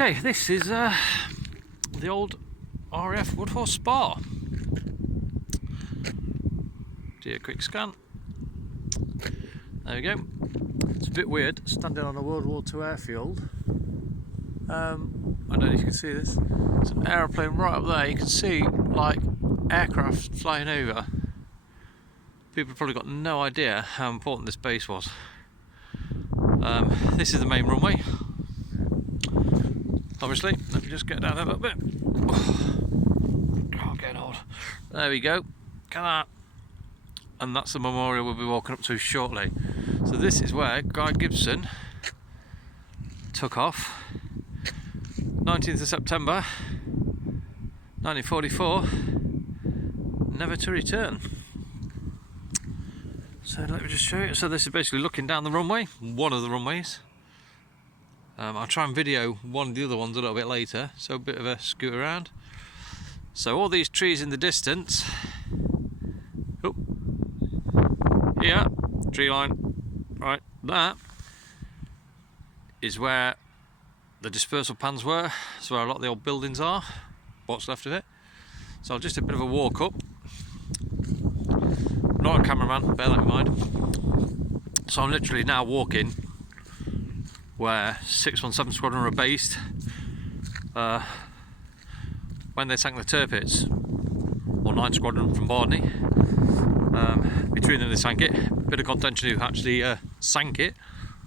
Okay, this is the old RAF Woodhall Spa. Do a quick scan. There we go. It's a bit weird standing on a World War II airfield. I don't know if you can see this. There's an aeroplane right up there. You can see like aircraft flying over. People have probably got no idea how important this base was. This is the main runway. Obviously, let me just get down a little bit. Oh, getting old. There we go. Look at that. And that's the memorial we'll be walking up to shortly. So this is where Guy Gibson took off. 19th of September 1944, never to return. So let me just show you. So this is basically looking down the runway, one of the runways. I'll try and video one of the other ones a little bit later, so a bit of a scoot around. So all these trees in the distance, oh, here, tree line, right, that is where the dispersal pans were. That's where a lot of the old buildings are, what's left of it. So I'll just a bit of a walk up. Not a cameraman, bear that in mind. So I'm literally now walking where 617 Squadron were based when they sank the Tirpitz, or 9 Squadron from Bardney. Between them they sank it. Bit of contention who actually sank it,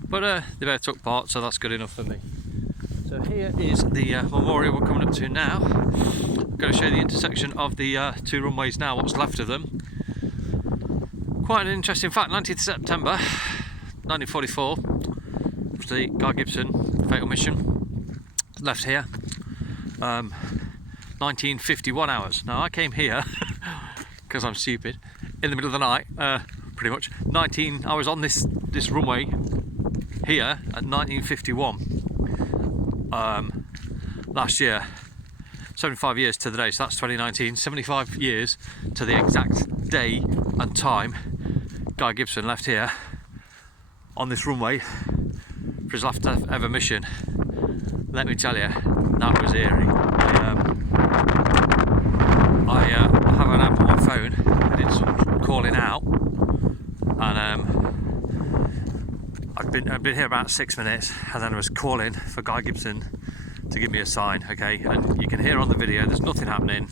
but they both took part, so that's good enough for me. So here is the memorial we're coming up to now. I'm going to show you the intersection of the two runways now, what's left of them. Quite an interesting fact, 19th September 1944, the Guy Gibson fatal mission left here. 1951 hours. Now I came here because I'm stupid in the middle of the night, pretty much. I was on this runway here at 1951 last year. 75 years to the day, so that's 2019. 75 years to the exact day and time Guy Gibson left here on this runway for his last ever mission. Let me tell you, that was eerie. I have an app on my phone. I did some calling out, and I've been here about 6 minutes, and then I was calling for Guy Gibson to give me a sign. Okay, and you can hear on the video there's nothing happening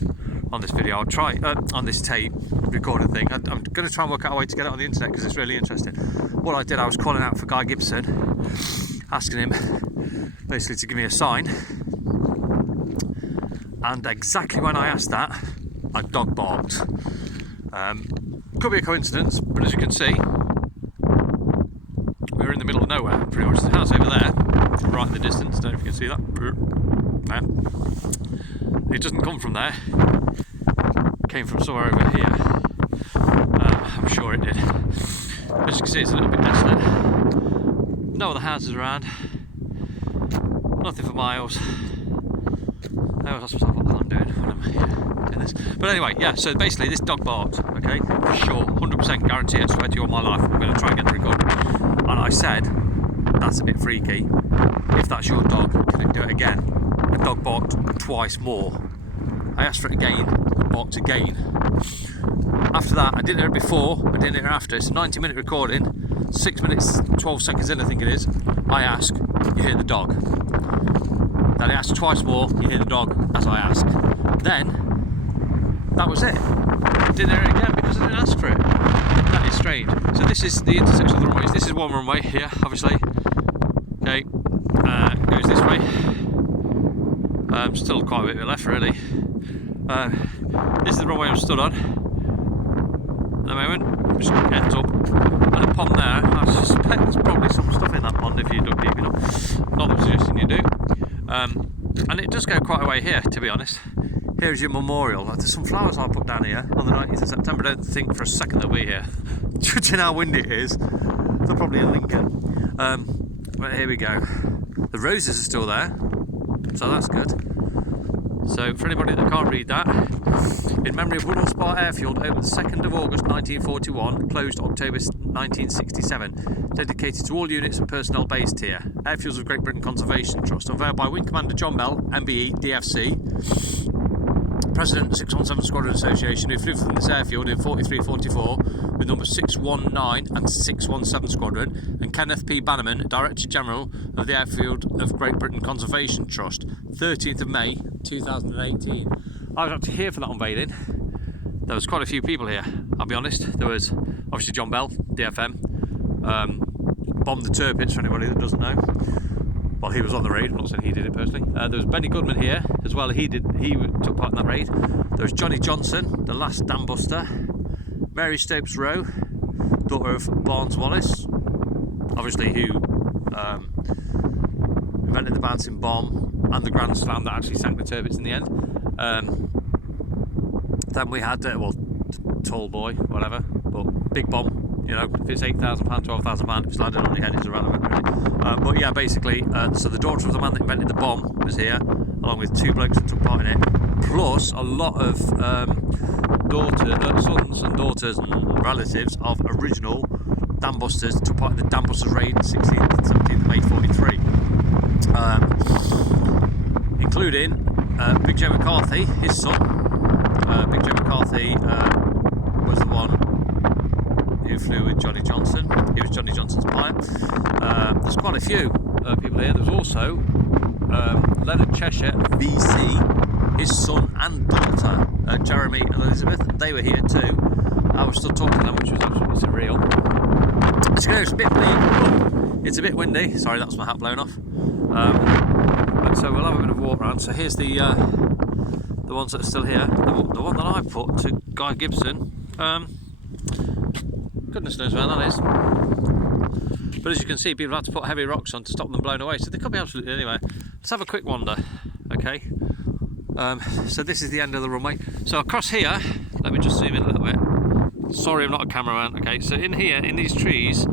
on this video. I'll try on this tape recorded thing. I'm going to try and work out a way to get it on the internet because it's really interesting. What I did, I was calling out for Guy Gibson, asking him basically to give me a sign, and exactly when I asked that, a dog barked. Could be a coincidence, but as you can see, we're in the middle of nowhere pretty much. The house over there, right in the distance, I don't know if you can see that. There. It doesn't come from there, it came from somewhere over here. I'm sure it did. As you can see, it's a little bit desolate. No other houses around, nothing for miles. I always ask myself what the hell I'm doing when I'm doing this. But anyway, yeah, so basically this dog barked, okay, for sure, 100% guarantee, I swear to you on my life, I'm going to try and get the record. And I said, that's a bit freaky. If that's your dog, can it do it again? The dog barked twice more. I asked for it again, it barked again. After that, I didn't hear it before, I didn't hear it after. It's a 90-minute recording, 6 minutes, 12 seconds in, I think it is. I ask, you hear the dog. Then I asked twice more, you hear the dog, as I ask. Then, that was it. I didn't hear it again because I didn't ask for it. That is strange. So this is the intersection of the runways. This is one runway here, obviously. Okay, goes this way. Still quite a bit left, really. This is the runway I'm stood on at the moment. Just ends up. And a pond there. I suspect there's probably some stuff in that pond if you dug deep enough. Not that I'm suggesting you do. And it does go quite a way here, to be honest. Here's your memorial. There's some flowers I put down here on the 19th of September. I don't think for a second they'll be here. Judging how windy it is, they're probably in Lincoln. But here we go. The roses are still there, so that's good. So for anybody that can't read that, in memory of Woodhall Spa Airfield, opened 2nd of August 1941, closed October 1967, dedicated to all units and personnel based here. Airfields of Great Britain Conservation Trust, unveiled by Wing Commander John Bell, MBE, DFC, President of the 617 Squadron Association, who flew from this airfield in 43-44 with numbers 619 and 617 Squadron, and Kenneth P. Bannerman, Director General of the Airfield of Great Britain Conservation Trust, 13th of May 2018. I was actually here for that unveiling. There was quite a few people here, I'll be honest. There was obviously John Bell, DFM, bombed the Tirpitz for anybody that doesn't know. Well, he was on the raid, I'm not saying he did it personally. There was Benny Goodman here as well, he took part in that raid. There was Johnny Johnson, the last dam buster. Mary Stopes Rowe, daughter of Barnes Wallace, obviously who invented the bouncing bomb and the Grand Slam that actually sank the Tirpitz in the end. Then we had, well, tall boy, whatever, but big bomb, you know, if it's £8,000, £12,000, if it's landed on your head, it's irrelevant really. But yeah, basically, so the daughter of the man that invented the bomb was here, along with two blokes that took part in it, plus a lot of sons and daughters and relatives of original dam busters that took part in the dam busters raid 16th and 17th of May 43. Including Big Joe McCarthy, his son. Big Joe McCarthy was the one who flew with Johnny Johnson. He was Johnny Johnson's pilot. There's quite a few people here. There was also Leonard Cheshire VC, his son and daughter, Jeremy and Elizabeth. They were here too. I was still talking to them, which was absolutely surreal. As you know, it's a bit bleak. It's a bit windy. Sorry, that's my hat blown off. And so we'll have a bit of a walk around. So here's the ones that are still here. The one that I put to Guy Gibson. Goodness knows where that is. But as you can see, people have to put heavy rocks on to stop them blowing away. So they could be absolutely anywhere. Let's have a quick wander. Okay. So this is the end of the runway. So across here, let me just zoom in a little bit. Sorry, I'm not a cameraman. Okay. So in here, in these trees,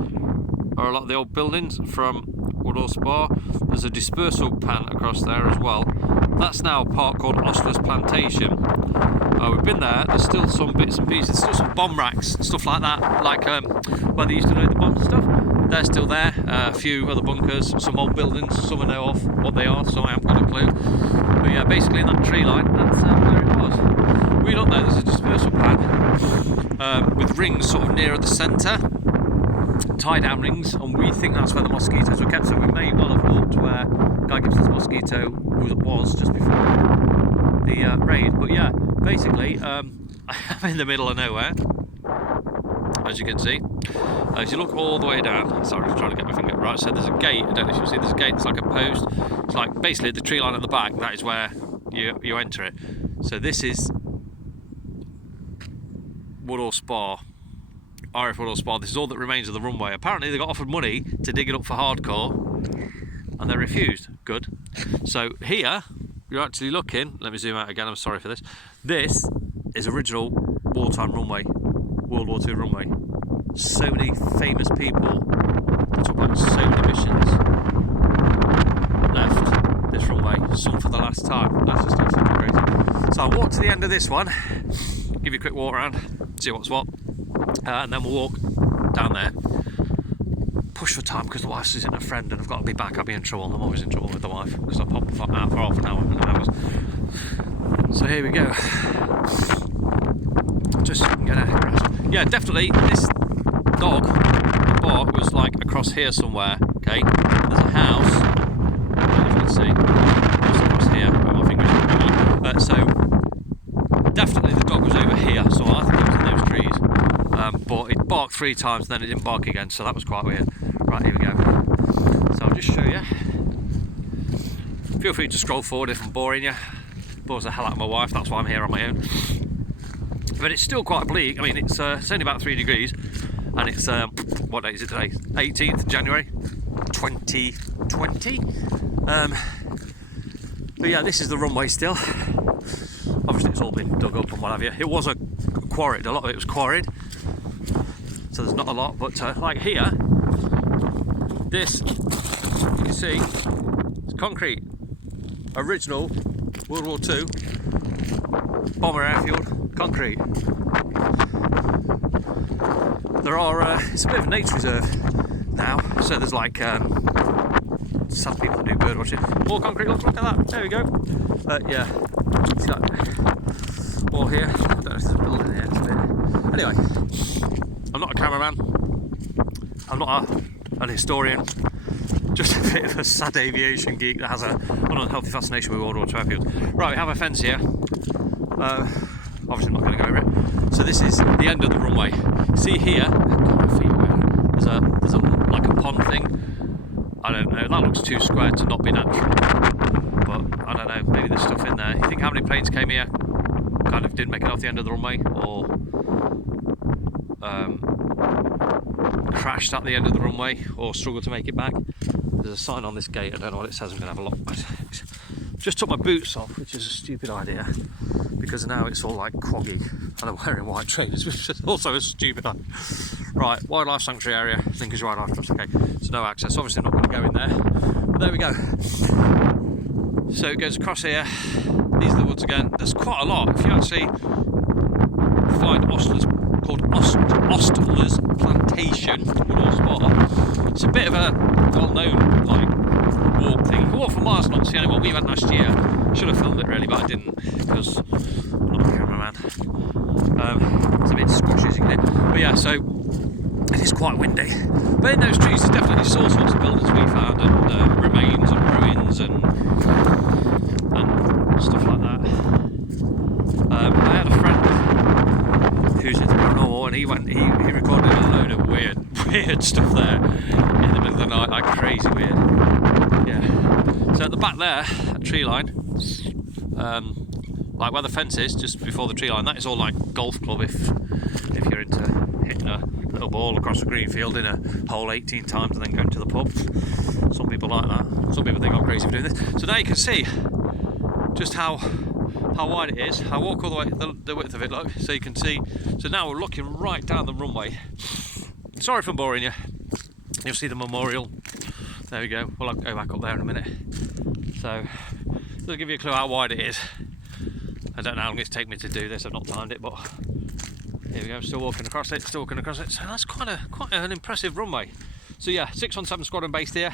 are a lot of the old buildings from Woodhall Spa. There's a dispersal pan across there as well. That's now a park called Ostler's Plantation. We've been there. There's still some bits and pieces, still some bomb racks, stuff like that, like where they used to load the bombs and stuff. They're still there. A few other bunkers, some old buildings. Some I know of what they are, some I haven't got a clue. But yeah, basically in that tree line, that's where it was. We look there. There's a dispersal pan with rings sort of nearer the centre. Tie down rings, and we think that's where the mosquitoes were kept, so we may well have walked to where Guy Gibson's mosquito was just before the raid. But yeah, basically I'm in the middle of nowhere, as you can see. As you look all the way down, sorry, I'm just trying to get my finger right, so there's a gate. I don't know if you'll see, there's a gate, it's like a post. It's like basically the tree line at the back, that is where you enter it. So this is Woodhall Spa, RAF Woodhall Spa. This is all that remains of the runway. Apparently they got offered money to dig it up for hardcore and they refused. Good. So here you're actually looking, let me zoom out again, I'm sorry for this. This is original wartime runway, World War II runway. So many famous people, they talk about so many missions, left this runway, some for the last time. That's just absolutely crazy. So I'll walk to the end of this one, give you a quick walk around, see what's what. And then we'll walk down there, push for time because the wife's visiting a friend and I've got to be back. I'll be in trouble. I'm always in trouble with the wife because I pop out for half an hour and hours. So here we go. Just so you can get a grasp. Yeah, definitely this dog bark was like across here somewhere. Okay, there's a house. I don't know if you can see. It's across here where my fingers are. So definitely the dog was over here. So I think it was in those trees. But it barked 3 times and then it didn't bark again, so that was quite weird. Right, here we go. So I'll just show you. Feel free to scroll forward if I'm boring you. Bores the hell out of my wife, that's why I'm here on my own. But it's still quite bleak. I mean, it's only about 3 degrees and it's, what date is it today? 18th January 2020. But yeah, this is the runway still. Obviously it's all been dug up and what have you. It was quarried, a lot of it was quarried. So there's not a lot, but like here, this, you can see, it's concrete. Original World War II bomber airfield, concrete. there are, it's a bit of a nature reserve now, so there's like some people that do bird watching. More concrete, look at that, there we go. Yeah, see that wall here? I don't know if there's a building here, it's a bit... Anyway, I'm not a cameraman, I'm not an historian, just a bit of a sad aviation geek that has an unhealthy fascination with World War II airfields. Right, we have a fence here. Obviously I'm not going to go over it. So this is the end of the runway. See here, there's a like a pond thing. I don't know, that looks too square to not be natural. But I don't know, maybe there's stuff in there. You think how many planes came here, kind of didn't make it off the end of the runway, or crashed at the end of the runway, or struggled to make it back? There's a sign on this gate, I don't know what it says, I'm going to have a look. Just took my boots off, which is a stupid idea, because now it's all like quaggy, and I'm wearing white trainers, which is also a stupid idea. Right, wildlife sanctuary area, Lincolnshire Wildlife Trust, okay, so no access, obviously I'm not going to go in there, but there we go. So it goes across here, these are the woods again, there's quite a lot. If you actually find Ostler's, called Ostler's Plantation, Woodhall Spa, it's a bit of a well-known like walk thing. You can walk for miles and not see anyone. We went last year, should have filmed it really, but I didn't because I'm not a cameraman. It's a bit squashy as you can hear. But yeah, so it is quite windy. But in those trees there's definitely all sorts of buildings we found, and remains and ruins and stuff like that. I had a friend who's into paranormal, and he recorded a load of weird stuff there in the middle of the night, like crazy weird. Yeah. So at the back there, a tree line, like where the fence is, just before the tree line, that is all like golf club if you're into hitting a little ball across a green field in a hole 18 times and then going to the pub. Some people like that. Some people think I'm crazy for doing this. So now you can see just how wide it is. I walk all the way, the width of it, look, so you can see. So now we're looking right down the runway. Sorry if I'm boring you. You'll see the memorial. There we go. Well, I'll go back up there in a minute. So, it'll give you a clue how wide it is. I don't know how long it's taken me to do this, I've not timed it, but here we go, still walking across it, So that's quite an impressive runway. So yeah, 617 Squadron based here.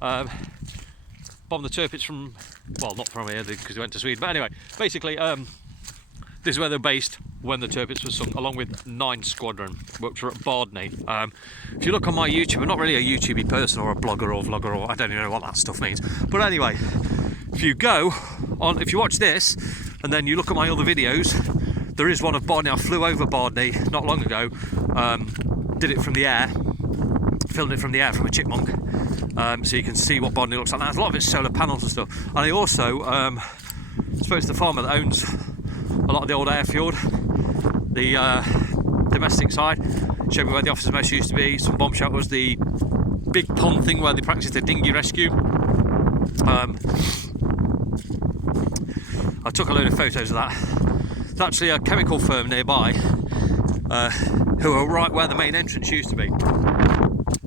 Bombed the Tirpitz from, well, not from here because they went to Sweden, but anyway, basically this is where they're based when the Tirpitz was sunk, along with 9 Squadron, which were at Bardney. If you look on my YouTube, I'm not really a YouTubey person or a blogger or vlogger, or I don't even know what that stuff means, but anyway, if you watch this and then you look at my other videos, there is one of Bardney. I flew over Bardney not long ago, did it from the air, filmed it from the air from a chipmunk, so you can see what Bardney looks like. Now, a lot of it's solar panels and stuff, and I also spoke to the farmer that owns a lot of the old Airfield, the domestic side, showed me where the officers' mess used to be, some bomb shelters, the big pond thing where they practice the dinghy rescue. I took a load of photos of that. There's actually a chemical firm nearby who are right where the main entrance used to be.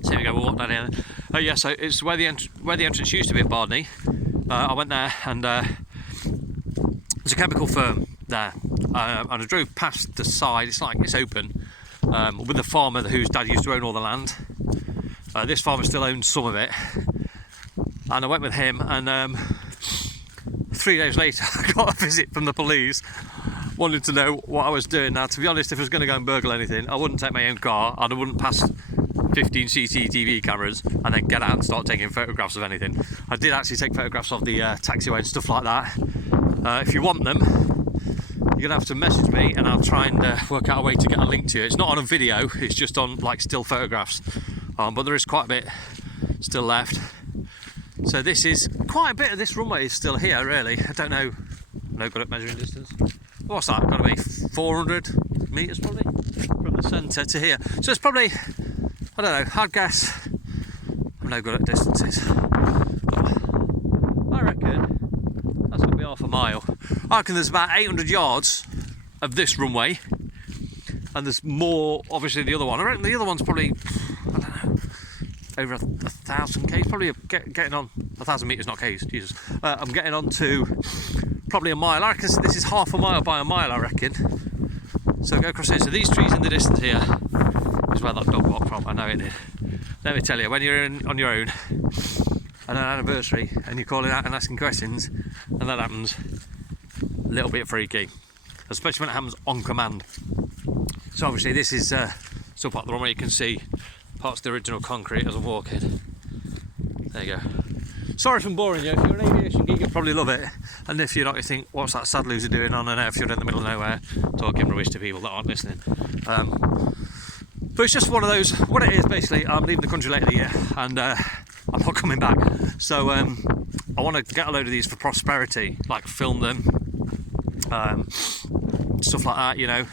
So here we go, we'll walk down here. Oh yeah, so it's where the entrance used to be at Bardney. I went there and there's a chemical firm there, and I drove past the side. It's open, with the farmer whose dad used to own all the land. This farmer still owns some of it, and I went with him, and 3 days later I got a visit from the police wanting to know what I was doing. Now, to be honest, if I was going to go and burgle anything, I wouldn't take my own car and I wouldn't pass 15 CCTV cameras and then get out and start taking photographs of anything. I did actually take photographs of the taxiway and stuff like that. If you want them, you're going to have to message me and I'll try and work out a way to get a link to it. It's not on a video, it's just on like still photographs, but there is quite a bit still left. So this is quite a bit of this runway is still here, really. I don't know, no good at measuring distance. What's that? Got to be 400 metres probably from the centre to here. So it's probably, I don't know, I'd guess, I'm no good at distances, but I reckon that's going to be half a mile. I reckon there's about 800 yards of this runway, and there's more, obviously, the other one. I reckon the other one's probably, I don't know, over 1,000 k's, probably getting on 1,000 metres, not k's, Jesus. I'm getting on to probably a mile. I reckon this is half a mile by a mile, I reckon. So go across here. So these trees in the distance here, is where that dog walked from. I know it did. Let me tell you, when you're on your own on an anniversary and you're calling out and asking questions and that happens, a little bit freaky, especially when it happens on command. So obviously this is still part of the runway. You can see parts of the original concrete as I'm walking. There you go. Sorry if I'm boring you. If you're an aviation geek, you'll probably love it. And if you're not, you think, what's that sad loser doing on an airfield in the middle of nowhere, talking rubbish to people that aren't listening. But it's just one of those, what it is basically, I'm leaving the country later in the year, and I'm not coming back. So I want to get a load of these for prosperity, like film them, stuff like that, you know,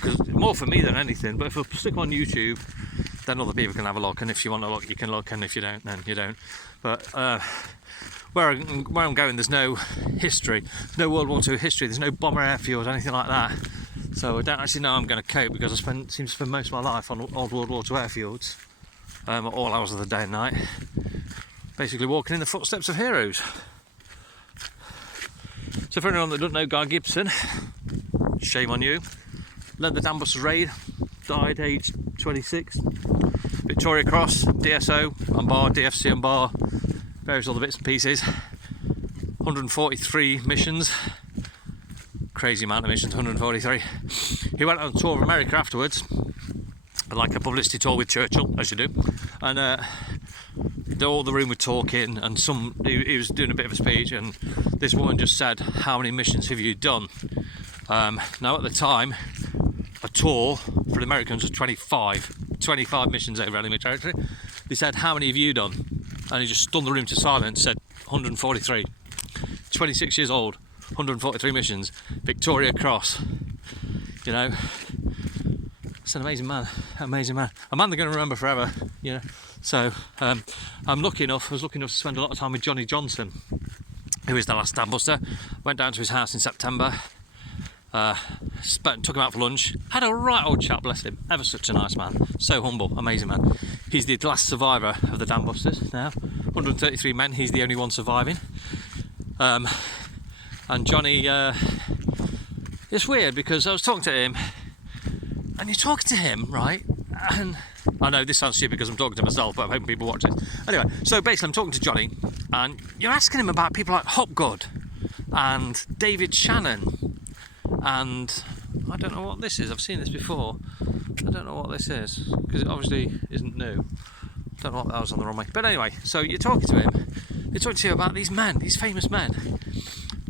because more for me than anything. But if I stick on YouTube, then other people can have a look, and if you want to look, you can look, and if you don't, then you don't. But where I'm going, there's no history, no World War II history, there's no bomber airfield, anything like that. So I don't actually know how I'm going to cope, because I seem to spend most of my life on old World War II airfields, at all hours of the day and night, basically walking in the footsteps of heroes. So for anyone that doesn't know Guy Gibson, shame on you. Led the Dambusters raid, died aged 26. Victoria Cross, DSO on bar, DFC on bar, various other bits and pieces. 143 missions. Crazy amount of missions, 143. He went on tour of America afterwards, like a publicity tour with Churchill, as you do. And all the room were talking, and he was doing a bit of a speech, and this woman just said, "How many missions have you done?" Now at the time, a tour for the Americans was 25 missions over enemy territory. They said, "How many have you done?" And he just stunned the room to silence, said 143. 26 years old, 143 missions, Victoria Cross. You know, it's an amazing man, a man they're going to remember forever, you know. So I was lucky enough to spend a lot of time with Johnny Johnson, who is the last Dambuster. Went down to his house in September, took him out for lunch, had a right old chat, bless him, ever such a nice man, so humble, amazing man. He's the last survivor of the Dambusters now, 133 men, he's the only one surviving. And Johnny, it's weird because I was talking to him, and you're talking to him, right, and I know this sounds stupid because I'm talking to myself, but I'm hoping people watch this. Anyway, so basically I'm talking to Johnny, and you're asking him about people like Hopgood and David Shannon, and I don't know what this is. I've seen this before. I don't know what this is, because it obviously isn't new. I don't know what that was on the runway. But anyway, so you're talking to him. You're talking to him about these men, these famous men.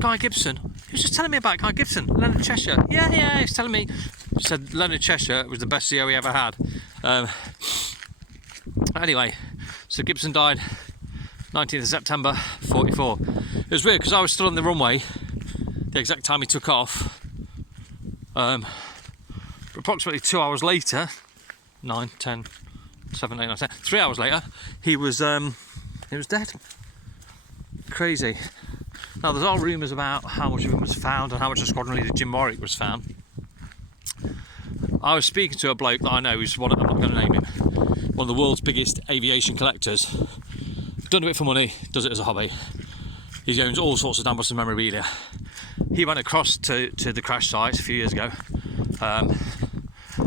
Guy Gibson. He was just telling me about Guy Gibson. Leonard Cheshire. Yeah, he's telling me. He said Leonard Cheshire was the best CO he ever had. Anyway, so Gibson died 19th of September 44. It was weird because I was still on the runway the exact time he took off. Approximately 2 hours later, 9, 10, 7, 8, 9, 10, 3 hours later, he was dead. Crazy. Now there's all rumours about how much of him was found and how much of Squadron leader Jim Morrick was found. I was speaking to a bloke that I know who's I'm not going to name him, one of the world's biggest aviation collectors. Done it for money, does it as a hobby. He owns all sorts of Dambusters memorabilia. He went across to the crash site a few years ago.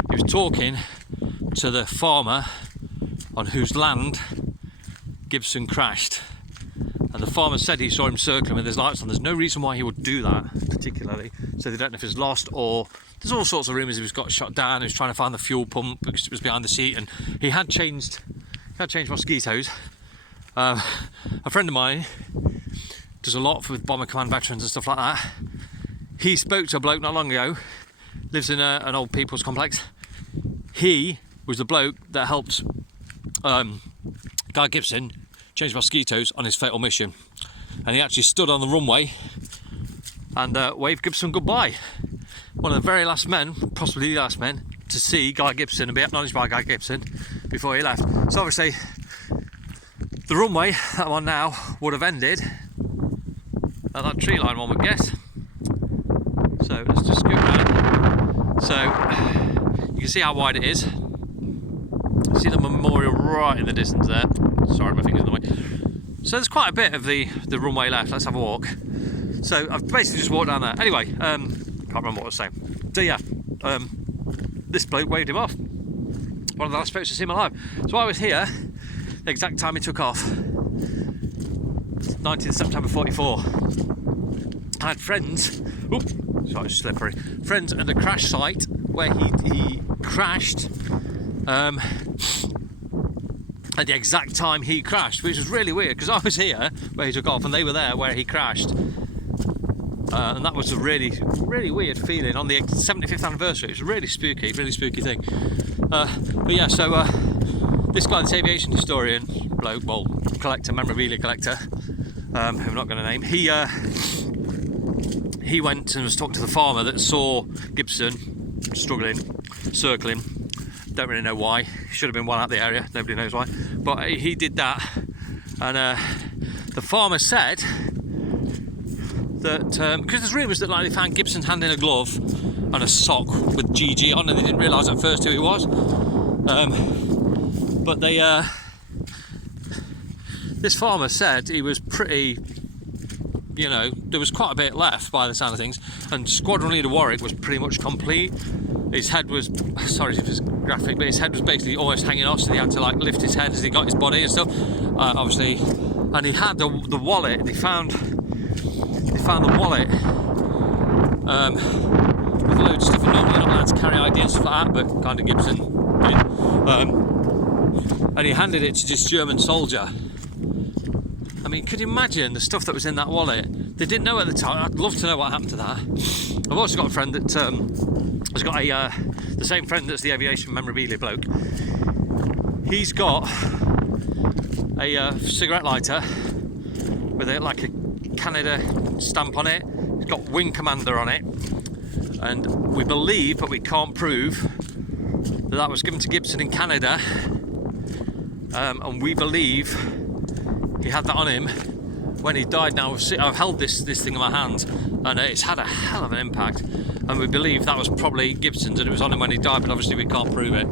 He was talking to the farmer on whose land Gibson crashed, and the farmer said he saw him circling with his lights on. There's no reason why he would do that particularly, so they don't know if he's lost, or there's all sorts of rumours he was got shot down. He was trying to find the fuel pump because it was behind the seat, and he had changed mosquitoes. A friend of mine does a lot with bomber command veterans and stuff like that. He spoke to a bloke not long ago, lives in an old people's complex. He was the bloke that helped Guy Gibson change mosquitoes on his fatal mission, and he actually stood on the runway and waved Gibson goodbye. One of the very last men, possibly the last men, to see Guy Gibson and be acknowledged by Guy Gibson before he left. So obviously the runway that I'm on now would have ended at that tree line, one would guess. So let's just go around. So you can see how wide it is. See the memorial right in the distance there. Sorry, my finger's in the way. So there's quite a bit of the runway left. Let's have a walk. So I've basically just walked down there. Anyway, can't remember what I was saying. So yeah, this bloke waved him off. One of the last photos to see him alive. So I was here the exact time he took off, 19th September 44. I had friends, sorry, it's slippery, friends at the crash site where he crashed at the exact time he crashed, which was really weird because I was here where he took off and they were there where he crashed. And that was a really, really weird feeling on the 75th anniversary. It was a really spooky thing. But yeah, so this guy, this aviation historian, bloke, well, collector, memorabilia collector, who I'm not going to name, he went and was talking to the farmer that saw Gibson struggling, circling. Don't really know why. Should have been one out the area. Nobody knows why. But he did that, and the farmer said that because there's rumours that like they found Gibson's hand in a glove and a sock with GG on, and they didn't realise at first who he was. But they, this farmer said he was pretty, you know, there was quite a bit left by the sound of things, and Squadron Leader Warwick was pretty much complete. His head was, sorry if it's graphic, but his head was basically almost hanging off, so he had to like lift his head as he got his body and stuff, obviously. And he had the wallet. They found the wallet with loads of stuff, and normally you're not allowed to carry ID and stuff like that, but kind of Gibson did. And he handed it to this German soldier. I mean, could you imagine the stuff that was in that wallet? They didn't know at the time. I'd love to know what happened to that. I've also got a friend that has got the same friend that's the aviation memorabilia bloke. He's got a cigarette lighter with like a Canada stamp on it. It's got Wing Commander on it, and we believe, but we can't prove, that was given to Gibson in Canada, and we believe he had that on him when he died. Now I've held this thing in my hands, and it's had a hell of an impact, and we believe that was probably Gibson's and it was on him when he died, but obviously we can't prove it.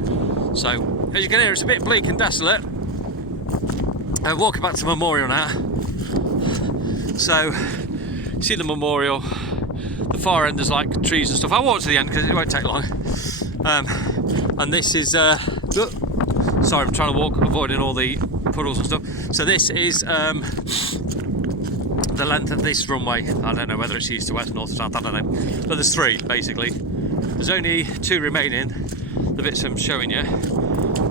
So as you can hear, it's a bit bleak and desolate. I'm walking back to the memorial now. So you see the memorial, the far end there's like trees and stuff. I'll walk to the end because it won't take long. And this is sorry, I'm trying to walk avoiding all the puddles and stuff. So this is the length of this runway. I don't know whether it's east to west, north to south, I don't know, but there's three basically. There's only two remaining, the bits I'm showing you,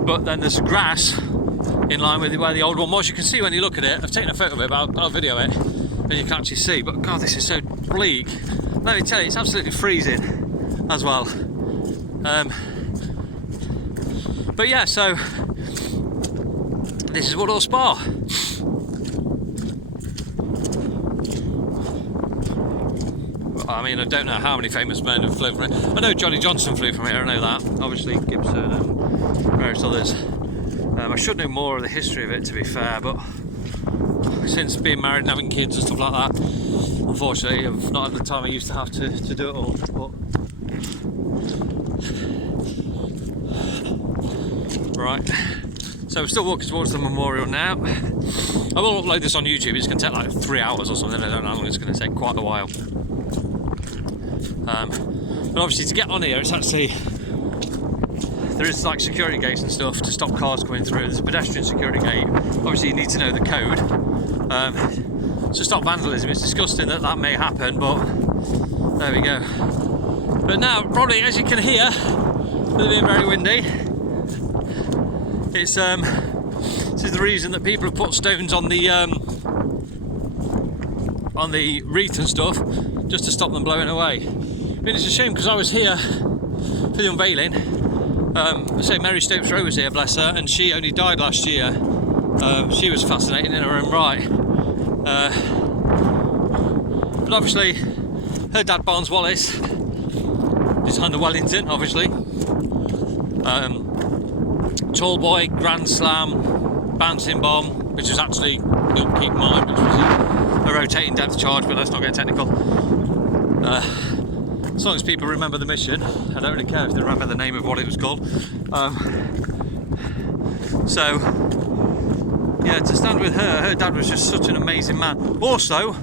but then there's grass in line with where the old one was. You can see when you look at it. I've taken a photo of it, but I'll video it and you can actually see. But God, this is so bleak. Let me tell you, it's absolutely freezing as well. But yeah, so this is Woodhall Spa. I mean, I don't know how many famous men have flown from here. I know Johnny Johnson flew from here, I know that. Obviously Gibson and various others. I should know more of the history of it, to be fair, but since being married and having kids and stuff like that, unfortunately I've not had the time I used to have to do it all. But right, so we're still walking towards the memorial now. I will upload this on YouTube. It's going to take like 3 hours or something. I don't know how long it's going to take, quite a while. But obviously to get on here, it's actually, there is like security gates and stuff to stop cars coming through. There's a pedestrian security gate. Obviously you need to know the code to stop vandalism. It's disgusting that that may happen, but there we go. But now, probably as you can hear, it's being very windy. It's this is the reason that people have put stones on the wreath and stuff, just to stop them blowing away. I mean, it's a shame because I was here for the unveiling. So Mary Stopes Rowe was here, bless her, and she only died last year. She was fascinating in her own right. But obviously, her dad, Barnes Wallace, designed the Wellington, obviously. Tall Boy, Grand Slam, Bouncing Bomb, which is actually Keep Mind, which was a rotating depth charge, but let's not get technical. As long as people remember the mission, I don't really care if they remember the name of what it was called. So, yeah, to stand with her dad was just such an amazing man. Also,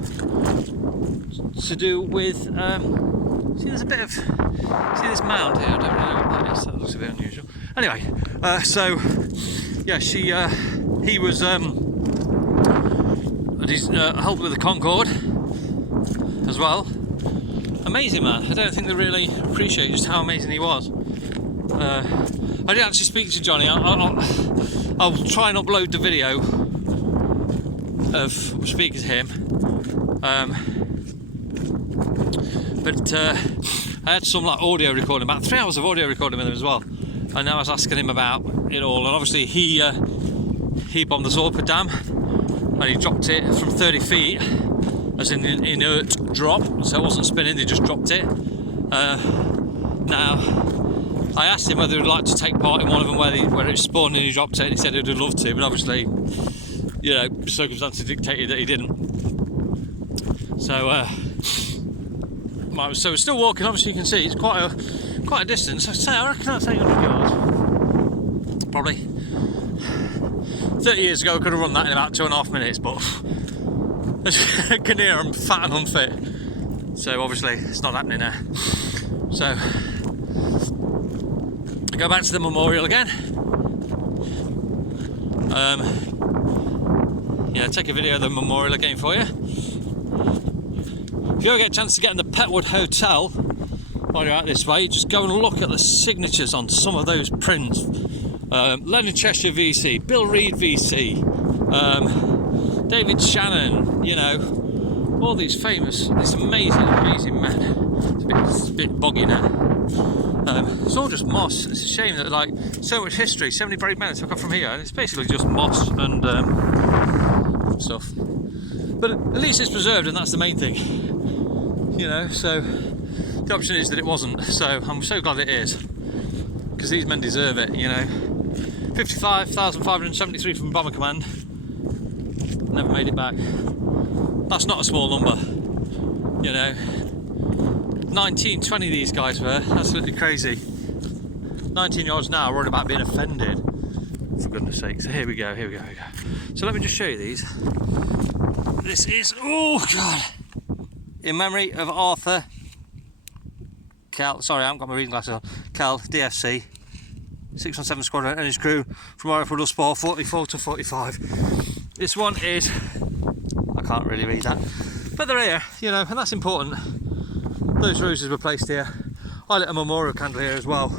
to do with, see there's a bit of, see this mound here, I don't really know what that is, that looks a bit unusual. Anyway, so yeah, he was helped with the Concorde as well. Amazing man. I don't think they really appreciate just how amazing he was. I didn't actually speak to Johnny. I'll try and upload the video of speaking to him. But I had some like audio recording, about 3 hours of audio recording with him as well. And I was asking him about it all, and obviously he bombed the Zorpa Dam, and he dropped it from 30 feet as an inert drop, so it wasn't spinning, they just dropped it. Now, I asked him whether he would like to take part in one of them where it spawned and he dropped it, and he said he'd love to, but obviously, you know, circumstances dictated that he didn't. So, so we're still walking. Obviously, you can see it's quite a distance. I reckon that's 800 yards. Probably. 30 years ago, I could have run that in about 2.5 minutes, but I can hear I'm fat and unfit. So obviously, it's not happening now. So I go back to the memorial again. Yeah, take a video of the memorial again for you. If you ever get a chance to get in the Petwood Hotel while you're out this way, just go and look at the signatures on some of those prints. Leonard Cheshire VC, Bill Reed VC, David Shannon, you know, all these amazing men. It's a bit boggy now. It's all just moss. It's a shame that like so much history, so many brave men took off from here, and it's basically just moss and stuff. But at least it's preserved, and that's the main thing. You know, so the option is that it wasn't. So I'm so glad it is, because these men deserve it. You know, 55,573 from Bomber Command. Never made it back. That's not a small number. You know, 19, 20 these guys were. Absolutely crazy. 19 yards now, worried about being offended. For goodness sake. So here we go. So let me just show you these. This is, oh God, in memory of Arthur Cal, sorry I haven't got my reading glasses on, Cal, DFC, 617 Squadron and his crew from RAF Woodhall Spa, 44 to 45. This one is, I can't really read that, but they're here, you know, and that's important. Those roses were placed here. I lit a memorial candle here as well,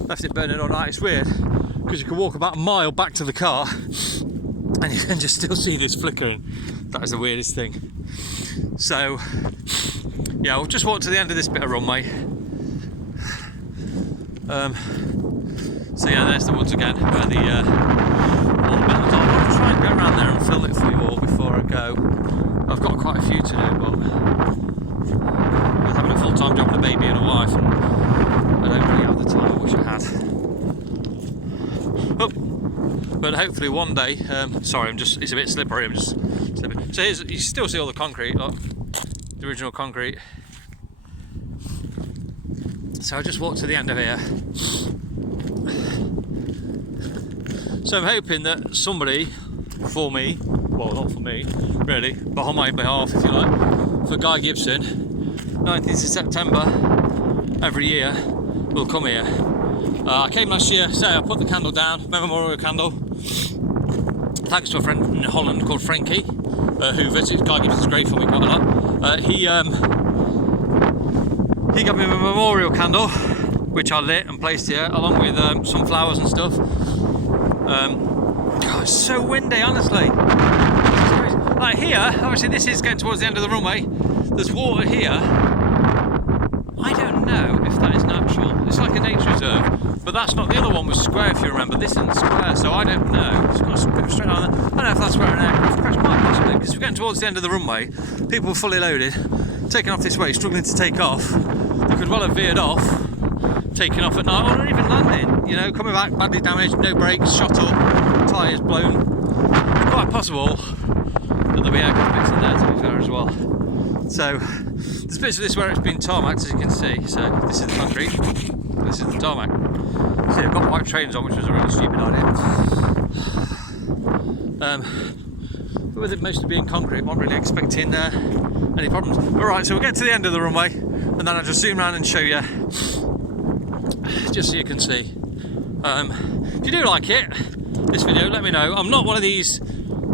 left it burning all night. It's weird, because you can walk about a mile back to the car and you can just still see this flickering. That is the weirdest thing. So, yeah, we'll just walk to the end of this bit of runway. So yeah, there's the woods again, where the all the buildings are. I'm going to try and go around there and film it for you all before I go. I've got quite a few to do, but with having a full-time job and a baby and a wife, and I don't really have the time I wish I had. Oh. But hopefully one day, sorry, it's a bit slippery, I'm just slipping. So you still see all the concrete, look, the original concrete. So I just walked to the end of here. So I'm hoping that somebody, for me, well not for me, really, but on my behalf if you like, for Guy Gibson, 19th of September, every year, will come here. I came last year, so I put the candle down, memorial candle, thanks to a friend in Holland called Frankie, who visits Guy Gibson's grave for me quite a lot. He got me a memorial candle, which I lit and placed here, along with some flowers and stuff. God, it's so windy, honestly. Like here, obviously this is getting towards the end of the runway, there's water here. I don't know if that is natural. It's like a nature reserve. But that's not, the other one was square if you remember, this isn't square, so I don't know. It's got a bit straight on there. I don't know if that's where an aircraft crash might possibly, because we're getting towards the end of the runway, people were fully loaded, taking off this way, struggling to take off. They could well have veered off, taking off at night, or even landing, you know, coming back badly damaged, no brakes, shot up, tyres blown. It's quite possible that there'll be aircraft bits in there, to be fair, as well. So, there's bits of this where it's been tarmacked, as you can see. So, this is the concrete, this is the tarmac. See, I've got white trains on, which was a really stupid idea. But with it mostly being concrete, I'm not really expecting any problems. Alright, so we'll get to the end of the runway, and then I'll just zoom around and show you, just so you can see. If you do like this video, let me know. I'm not one of these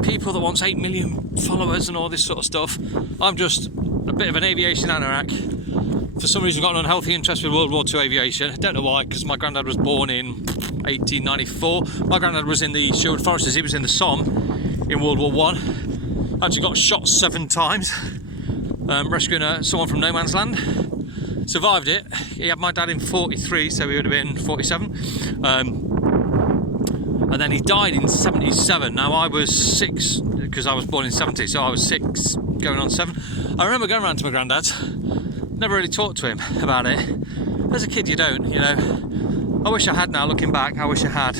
people that wants 8 million followers and all this sort of stuff. I'm just a bit of an aviation anorak. For some reason, got an unhealthy interest with World War II aviation. I don't know why, because my granddad was born in 1894. My granddad was in the Sherwood Foresters. He was in the Somme in World War I. Actually got shot 7 times, rescuing someone from no man's land. Survived it. He had my dad in 43, so he would have been 47. And then he died in 77. Now I was 6, because I was born in 70, so I was 6 going on 7. I remember going around to my granddad's. Never really talked to him about it. As a kid you don't, you know. I wish I had now, looking back, I wish I had.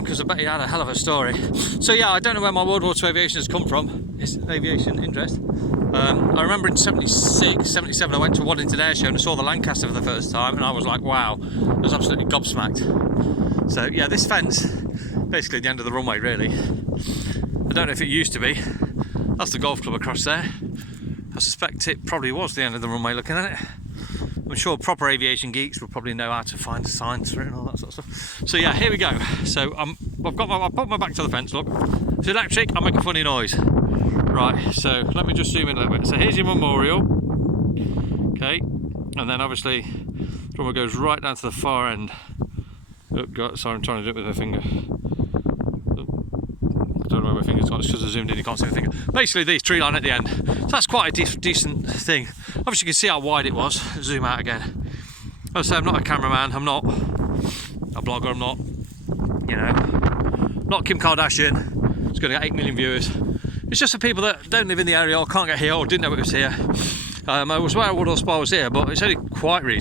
Because I bet he had a hell of a story. So yeah, I don't know where my World War II aviation has come from. It's aviation interest. I remember in 76, 77 I went to Waddington Air Show and I saw the Lancaster for the first time and I was like, wow, I was absolutely gobsmacked. So yeah, this fence, basically the end of the runway really. I don't know if it used to be. That's the golf club across there. I suspect it probably was the end of the runway looking at it. I'm sure proper aviation geeks will probably know how to find signs for it and all that sort of stuff. So yeah, here we go. So I've put my back to the fence, look. It's electric, I make a funny noise. Right, so let me just zoom in a little bit. So here's your memorial. Okay, and then obviously the runway goes right down to the far end. Oh God, sorry, I'm trying to do it with my finger. I don't know where my finger's gone, it's because I zoomed in, you can't see my finger. Basically this tree line at the end, so that's quite a decent thing. Obviously you can see how wide it was. Zoom out again. As I say, I'm not a cameraman, I'm not a blogger, I'm not, you know, not Kim Kardashian. It's going to get 8 million viewers. It's just for people that don't live in the area or can't get here or didn't know it was here. I was where Woodhall Spa was here, but it's only quite recent.